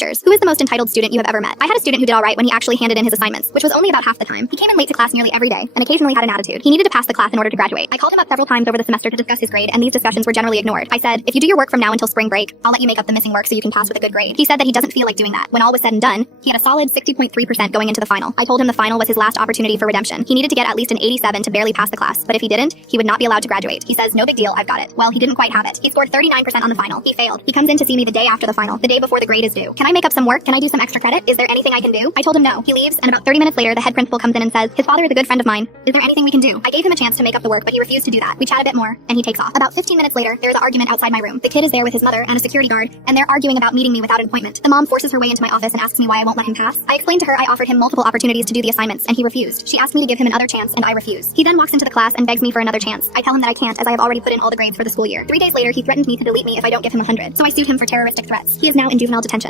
teachers. Who is the most entitled student you have ever met? I had a student who did all right when he actually handed in his assignments, which was only about half the time. He came in late to class nearly every day, and occasionally had an attitude. He needed to pass the class in order to graduate. I called him up several times over the semester to discuss his grade, and these discussions were generally ignored. I said, if you do your work from now until spring break, I'll let you make up the missing work so you can pass with a good grade. He said that he doesn't feel like doing that. When all was said and done, he had a solid 60.3% going into the final. I told him the final was his last opportunity for redemption. He needed to get at least an 87 to barely pass the class, but if he didn't, he would not be allowed to graduate. He says, no big deal, I've got it. Well, he didn't quite have it. He scored 39% on the final. He failed. He comes in to see me the day after the final, the day before the grade is due. Can I make up some work? Can I do some extra credit? Is there anything I can do? I told him no. He leaves, and about 30 minutes later, the head principal comes in and says, his father is a good friend of mine. Is there anything we can do? I gave him a chance to make up the work, but he refused to do that. We chat a bit more, and he takes off. About 15 minutes later, there is an argument outside my room. The kid is there with his mother and a security guard, and they're arguing about meeting me without an appointment. The mom forces her way into my office and asks me why I won't let him pass. I explained to her I offered him multiple opportunities to do the assignments, and he refused. She asked me to give him another chance, and I refuse. He then walks into the class and begs me for another chance. I tell him that I can't, as I have already put in all the grades for the school year. 3 days later, he threatened me to delete me if I don't give him 100, so I sued him for terroristic threats. He is now in juvenile detention.